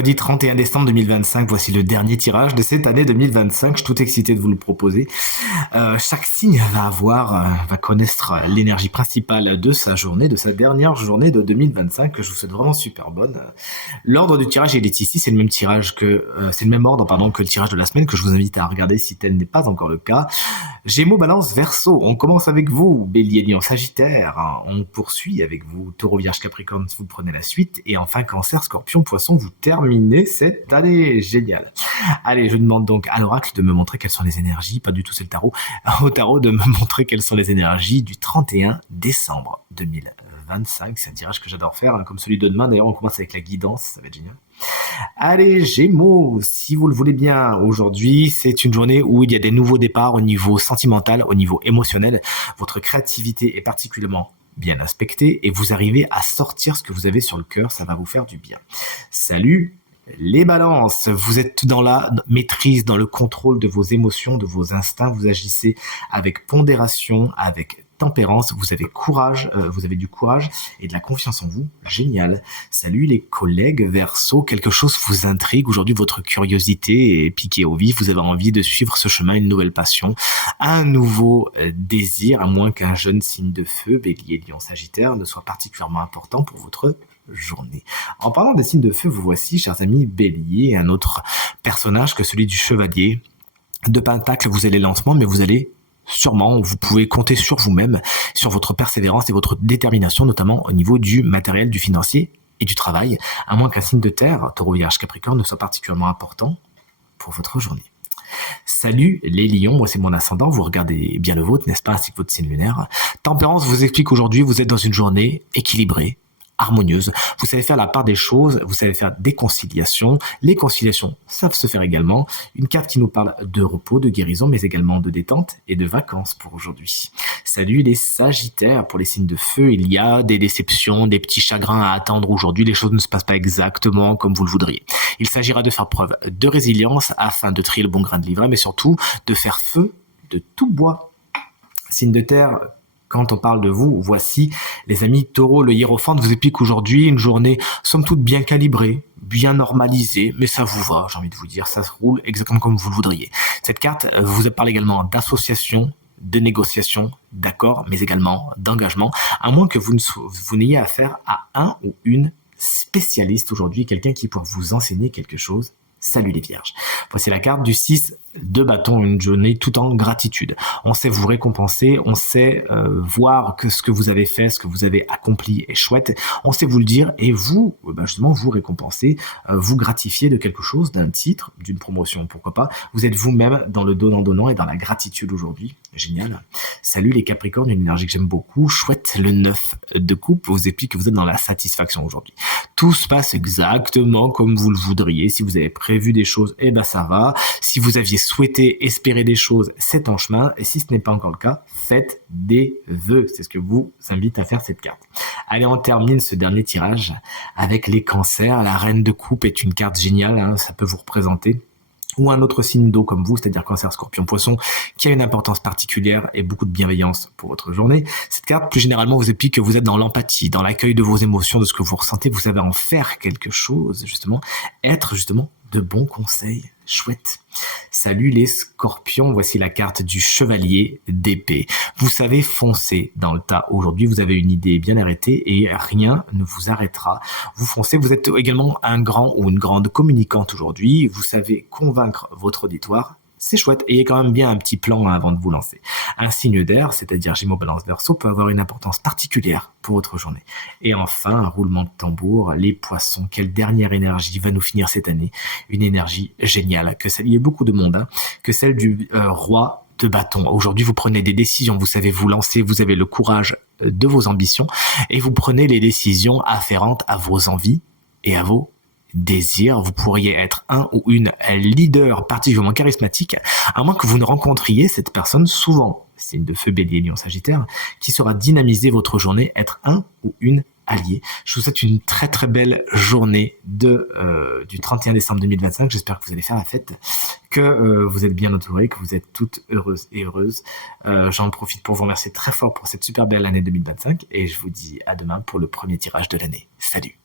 mercredi 31 décembre 2025, voici le dernier tirage de cette année 2025. Je suis tout excité de vous le proposer. Chaque signe va connaître l'énergie principale de sa journée, de sa dernière journée de 2025, que je vous souhaite vraiment super bonne. L'ordre du tirage, il est ici, c'est le même c'est le même ordre, que le tirage de la semaine, que je vous invite à regarder si tel n'est pas encore le cas. Gémeaux, Balance, Verseau, on commence avec vous. Bélier, Lion, Sagittaire, on poursuit avec vous. Taureau, Vierge, Capricorne, vous prenez la suite. Et enfin, Cancer, Scorpion, Poisson, vous terminez cette année. Génial. Allez, je demande donc à l'oracle de me montrer quelles sont les énergies, pas du tout c'est le tarot, au tarot de me montrer quelles sont les énergies du 31 décembre 2025. C'est un tirage que j'adore faire, comme celui de demain. D'ailleurs, on commence avec la guidance, ça va être génial. Allez, Gémeaux, si vous le voulez bien, aujourd'hui, c'est une journée où il y a des nouveaux départs au niveau sentimental, au niveau émotionnel. Votre créativité est particulièrement bien inspectée et vous arrivez à sortir ce que vous avez sur le cœur, ça va vous faire du bien. Salut les balances, vous êtes dans la maîtrise, dans le contrôle de vos émotions, de vos instincts, vous agissez avec pondération, avec tempérance, vous avez du courage et de la confiance en vous, génial. Salut les collègues Verseau, quelque chose vous intrigue, aujourd'hui votre curiosité est piquée au vif, vous avez envie de suivre ce chemin, une nouvelle passion, un nouveau désir, à moins qu'un jeune signe de feu, Bélier, Lion, Sagittaire, ne soit particulièrement important pour votre journée. En parlant des signes de feu, vous voici, chers amis, Bélier, un autre personnage que celui du chevalier de Pentacle. Vous allez lentement, mais vous allez sûrement, vous pouvez compter sur vous-même, sur votre persévérance et votre détermination, notamment au niveau du matériel, du financier et du travail, à moins qu'un signe de terre, Taureau, Vierge, Capricorne, ne soit particulièrement important pour votre journée. Salut les lions, moi c'est mon ascendant, vous regardez bien le vôtre, n'est-ce pas, ainsi que votre signe lunaire. Tempérance vous explique aujourd'hui, vous êtes dans une journée équilibrée, harmonieuse. Vous savez faire la part des choses, vous savez faire des conciliations. Les conciliations savent se faire également. Une carte qui nous parle de repos, de guérison, mais également de détente et de vacances pour aujourd'hui. Salut les Sagittaires, pour les signes de feu, il y a des déceptions, des petits chagrins à attendre aujourd'hui. Les choses ne se passent pas exactement comme vous le voudriez. Il s'agira de faire preuve de résilience afin de trier le bon grain de livret, mais surtout de faire feu de tout bois. Signe de terre, quand on parle de vous, voici les amis Taureau, le hiérophante vous explique aujourd'hui une journée somme toute bien calibrée, bien normalisée, mais ça vous va, j'ai envie de vous dire, ça se roule exactement comme vous le voudriez. Cette carte vous parle également d'association, de négociation, d'accord, mais également d'engagement, à moins que vous n'ayez affaire à un ou une spécialiste aujourd'hui, quelqu'un qui pourra vous enseigner quelque chose. Salut les vierges. Voici la carte du 6 de bâton, une journée tout en gratitude. On sait vous récompenser, on sait voir que ce que vous avez fait, ce que vous avez accompli est chouette. On sait vous le dire et vous, justement, vous récompenser, vous gratifier de quelque chose, d'un titre, d'une promotion, pourquoi pas. Vous êtes vous-même dans le donnant-donnant et dans la gratitude aujourd'hui. Génial. Salut les Capricornes, une énergie que j'aime beaucoup. Chouette, le 9 de coupe vous explique que vous êtes dans la satisfaction aujourd'hui. Tout se passe exactement comme vous le voudriez. Si vous avez prévu des choses, ça va. Si vous aviez souhaité espérer des choses, c'est en chemin. Et si ce n'est pas encore le cas, faites des vœux. C'est ce que vous invite à faire cette carte. Allez, on termine ce dernier tirage avec les cancers. La reine de coupe est une carte géniale, ça peut vous représenter. Ou un autre signe d'eau comme vous, c'est-à-dire Cancer, Scorpion, Poisson, qui a une importance particulière et beaucoup de bienveillance pour votre journée. Cette carte, plus généralement, vous explique que vous êtes dans l'empathie, dans l'accueil de vos émotions, de ce que vous ressentez. Vous savez en faire quelque chose, justement, être justement de bons conseils. Chouette. Salut les Scorpions, voici la carte du chevalier d'épée. Vous savez foncer dans le tas. Aujourd'hui, vous avez une idée bien arrêtée et rien ne vous arrêtera. Vous foncez, vous êtes également un grand ou une grande communicante aujourd'hui. Vous savez convaincre votre auditoire. C'est chouette. Et il y a quand même bien un petit plan avant de vous lancer. Un signe d'air, c'est-à-dire Gémeaux, Balance, Verseau, peut avoir une importance particulière pour votre journée. Et enfin, un roulement de tambour, les poissons. Quelle dernière énergie va nous finir cette année? Une énergie géniale, que celle, il y a beaucoup de monde, que celle du roi de bâton. Aujourd'hui, vous prenez des décisions, vous savez vous lancer, vous avez le courage de vos ambitions et vous prenez les décisions afférentes à vos envies et à vos désir, vous pourriez être un ou une leader particulièrement charismatique, à moins que vous ne rencontriez cette personne souvent, signe de feu, Bélier, Lion, Sagittaire, qui saura dynamiser votre journée, être un ou une allié. Je vous souhaite une très très belle journée du 31 décembre 2025. J'espère que vous allez faire la fête, que vous êtes bien entourés, que vous êtes toutes heureuses et heureuses. J'en profite pour vous remercier très fort pour cette super belle année 2025 et je vous dis à demain pour le premier tirage de l'année. Salut!